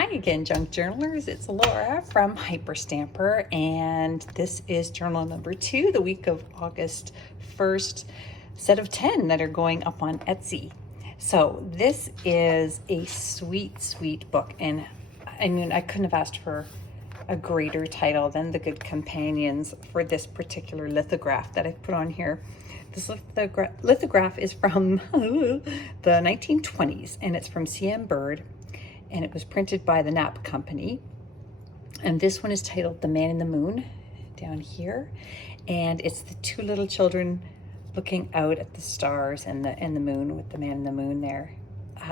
Hi again, junk journalers. It's Laura from Hyperstamper, and this is journal number 2, the week of August 1st, set of 10 that are going up on Etsy. So this is a sweet, sweet book, and I mean, I couldn't have asked for a greater title than The Good Companions for this particular lithograph that I've put on here. This lithograph is from the 1920s, and it's from C.M. Bird, and it was printed by the Knapp Company. And this one is titled The Man in the Moon, down here. And it's the two little children looking out at the stars and the moon, with the man in the moon there.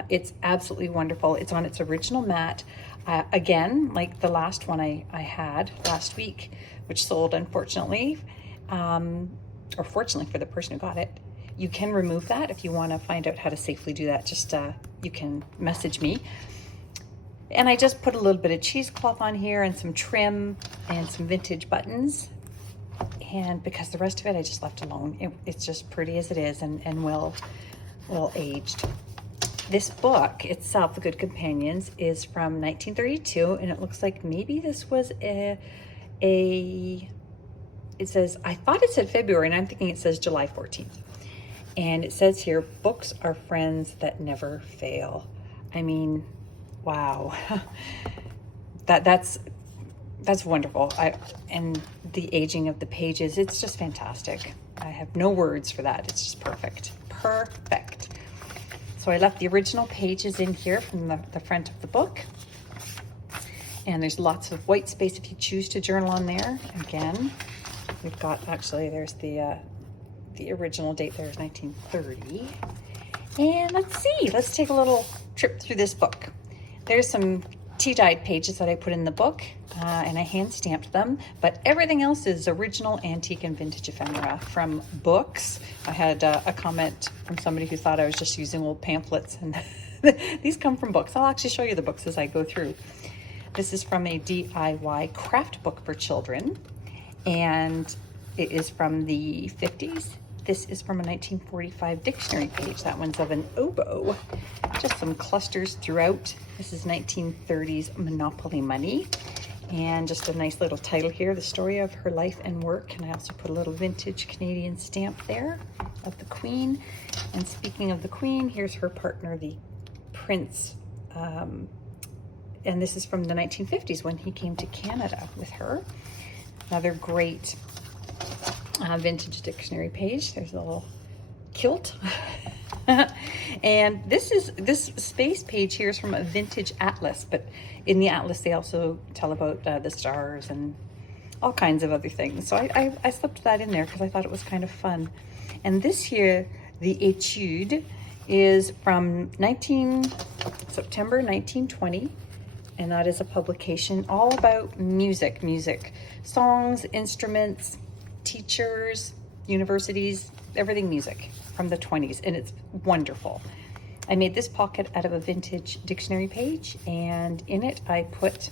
It's absolutely wonderful. It's on its original mat. Again, like the last one I had last week, which sold, unfortunately, or fortunately for the person who got it. You can remove that if you want to find out how to safely do that. Just you can message me. And I just put a little bit of cheesecloth on here and some trim and some vintage buttons. And because the rest of it I just left alone. It's just pretty as it is and well aged. This book itself, The Good Companions, is from 1932, and it looks like maybe this was it says, I thought it said February, and I'm thinking it says July 14th. And it says here, books are friends that never fail. I mean, wow. That's wonderful. And the aging of the pages, it's just fantastic. I have no words for that. It's just perfect. Perfect. So I left the original pages in here from the front of the book. And there's lots of white space if you choose to journal on there. Again, we've got, actually, there's the original date there is 1930. And let's take a little trip through this book. There's some tea-dyed pages that I put in the book, and I hand-stamped them, but everything else is original antique and vintage ephemera from books. I had a comment from somebody who thought I was just using old pamphlets, and these come from books. I'll actually show you the books as I go through. This is from a DIY craft book for children, and it is from the 50s. This is from a 1945 dictionary page. That one's of an oboe. Just some clusters throughout. This is 1930s Monopoly money. And just a nice little title here, The Story of Her Life and Work. And I also put a little vintage Canadian stamp there of the Queen. And speaking of the Queen, here's her partner, the Prince. And this is from the 1950s when he came to Canada with her. Another great vintage dictionary page. There's a little kilt. And this space page here is from a vintage atlas, but in the atlas they also tell about the stars and all kinds of other things. So I slipped that in there because I thought it was kind of fun. And this here, the Etude, is from September 1920. And that is a publication all about music, songs, instruments, teachers, universities, everything music from the 20s, and it's wonderful. I made this pocket out of a vintage dictionary page, and in it I put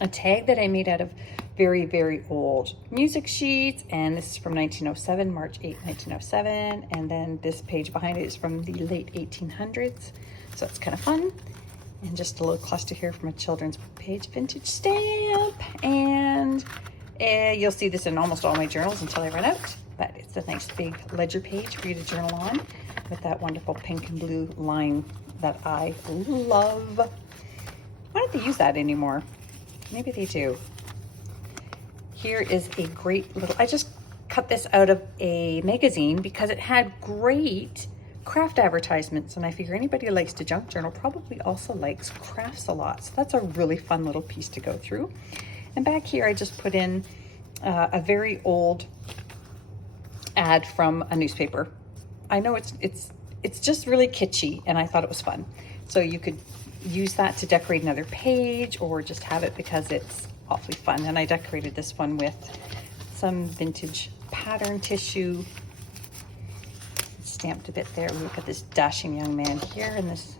a tag that I made out of very, very old music sheets, and this is from 1907, March 8, 1907, and then this page behind it is from the late 1800s, so it's kind of fun. And just a little cluster here from a children's page vintage stamp, and you'll see this in almost all my journals until I run out, but it's a nice big ledger page for you to journal on with that wonderful pink and blue line that I love. Why don't they use that anymore? Maybe they do. Here is a great little, I just cut this out of a magazine because it had great craft advertisements, and I figure anybody who likes to junk journal probably also likes crafts a lot. So that's a really fun little piece to go through. And back here, I just put in a very old ad from a newspaper. I know it's just really kitschy, and I thought it was fun. So you could use that to decorate another page, or just have it because it's awfully fun. And I decorated this one with some vintage pattern tissue. Stamped a bit there. Look at this dashing young man here in this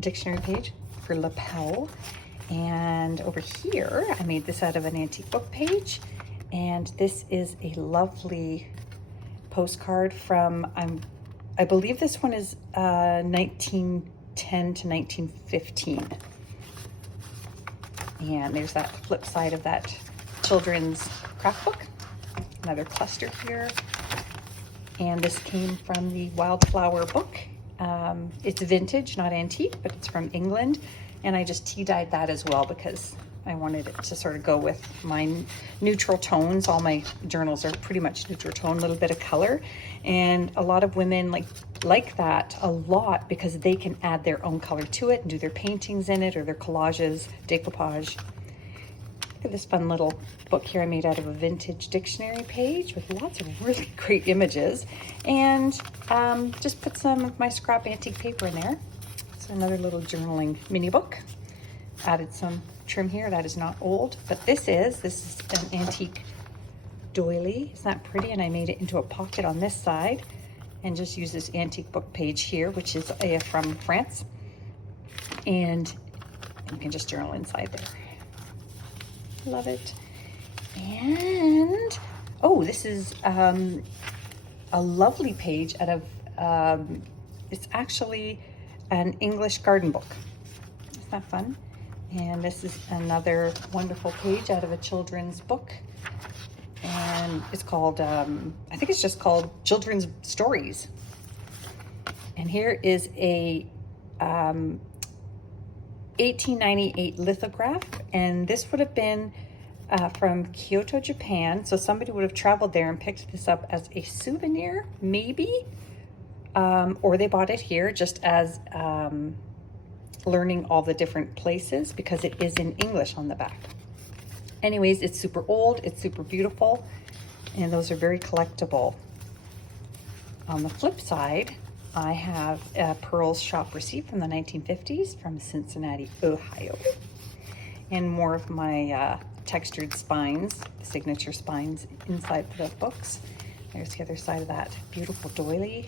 dictionary page for lapel. And over here, I made this out of an antique book page. And this is a lovely postcard from, I believe this one is 19 1910 to 1915. And there's that flip side of that children's craft book. Another cluster here. And this came from the Wildflower book. It's vintage, not antique, but it's from England. And I just tea dyed that as well because I wanted it to sort of go with my neutral tones. All my journals are pretty much neutral tone, a little bit of color. And a lot of women like that a lot because they can add their own color to it and do their paintings in it or their collages, decoupage. Look at this fun little book here I made out of a vintage dictionary page with lots of really great images. And just put some of my scrap antique paper in there. So another little journaling mini book. Added some trim here. That is not old, but this is an antique doily. Isn't that pretty? And I made it into a pocket on this side and just use this antique book page here, which is from France. And you can just journal inside there. Love it. And oh, this is a lovely page out of it's actually an English garden book. Isn't that fun? And this is another wonderful page out of a children's book. And it's called, I think it's just called Children's Stories. And here is a 1898 lithograph. And this would have been from Kyoto, Japan. So somebody would have traveled there and picked this up as a souvenir, maybe. Or they bought it here just as learning all the different places because it is in English on the back. Anyways, it's super old, it's super beautiful, and those are very collectible. On the flip side, I have a Pearl's shop receipt from the 1950s from Cincinnati, Ohio. And more of my textured spines, signature spines inside the books. There's the other side of that beautiful doily.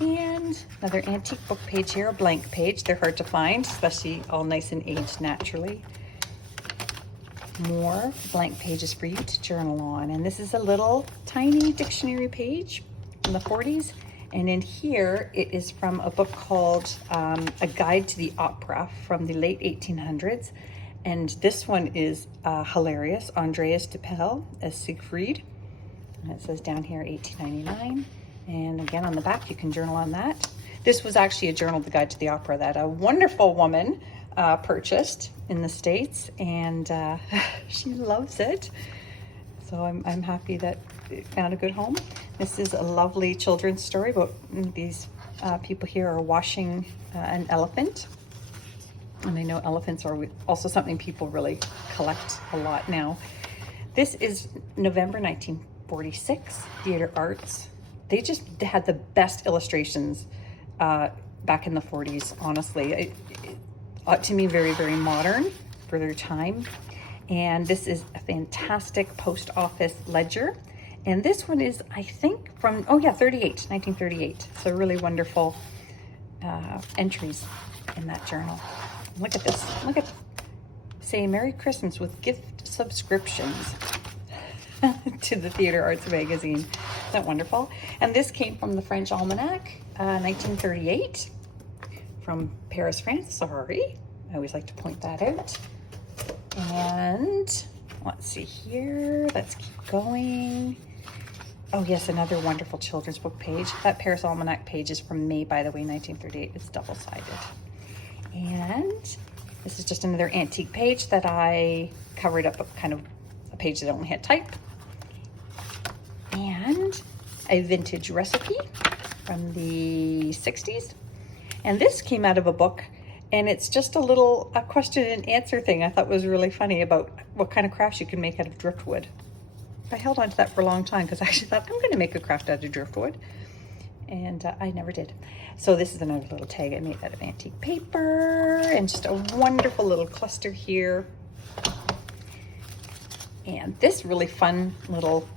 And another antique book page here, a blank page. They're hard to find, especially all nice and aged naturally. More blank pages for you to journal on. And this is a little tiny dictionary page from the 40s. And in here, it is from a book called A Guide to the Opera from the late 1800s. And this one is hilarious. Andreas Duppel as Siegfried. And it says down here, 1899. And again, on the back, you can journal on that. This was actually a journal, The Guide to the Opera, that a wonderful woman purchased in the States, and she loves it. So I'm happy that it found a good home. This is a lovely children's story about these people here are washing an elephant. And I know elephants are also something people really collect a lot now. This is November 1946, Theater Arts. They just had the best illustrations back in the 40s, honestly. To me, very, very modern for their time. And this is a fantastic post office ledger. And this one is, I think, from, 1938. So really wonderful entries in that journal. Look at this. Look at, say Merry Christmas with gift subscriptions to the Theater Arts magazine. Isn't that wonderful? And this came from the French Almanac, 1938, from Paris, France. Sorry, I always like to point that out. And let's see here. Let's keep going. Oh yes, another wonderful children's book page. That Paris Almanac page is from May, by the way, 1938. It's double-sided. And this is just another antique page that I covered up, kind of a page that only had type. And a vintage recipe from the 60s. And this came out of a book, and it's just a question and answer thing I thought was really funny about what kind of crafts you can make out of driftwood. I held on to that for a long time because I actually thought I'm going to make a craft out of driftwood. And I never did. So this is another little tag I made out of antique paper, and just a wonderful little cluster here. And this really fun little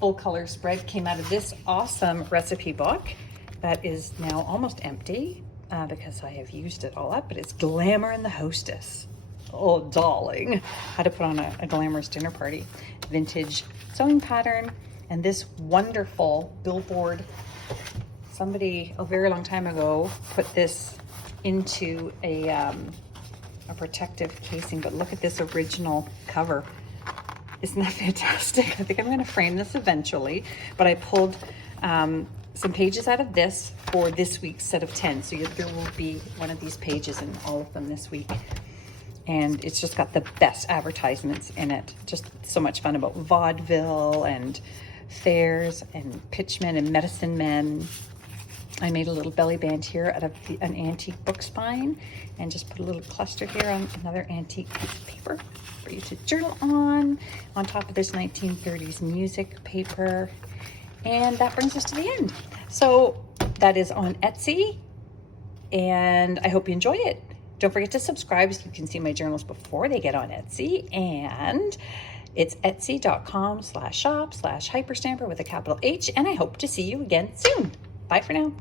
full color spread came out of this awesome recipe book that is now almost empty because I have used it all up, but it's Glamour and the Hostess. Oh, darling. How to put on a glamorous dinner party. Vintage sewing pattern, and this wonderful billboard somebody a very long time ago put this into a protective casing, but look at this original cover. Isn't that fantastic? I think I'm going to frame this eventually, but I pulled some pages out of this for this week's set of 10. So there will be one of these pages in all of them this week. And it's just got the best advertisements in it. Just so much fun about vaudeville and fairs and pitchmen and medicine men. I made a little belly band here out of an antique book spine and just put a little cluster here on another antique piece of paper for you to journal on top of this 1930s music paper. And that brings us to the end. So that is on Etsy, and I hope you enjoy it. Don't forget to subscribe so you can see my journals before they get on Etsy. And it's etsy.com/shop/hyperstamper with a capital H. And I hope to see you again soon. Bye for now.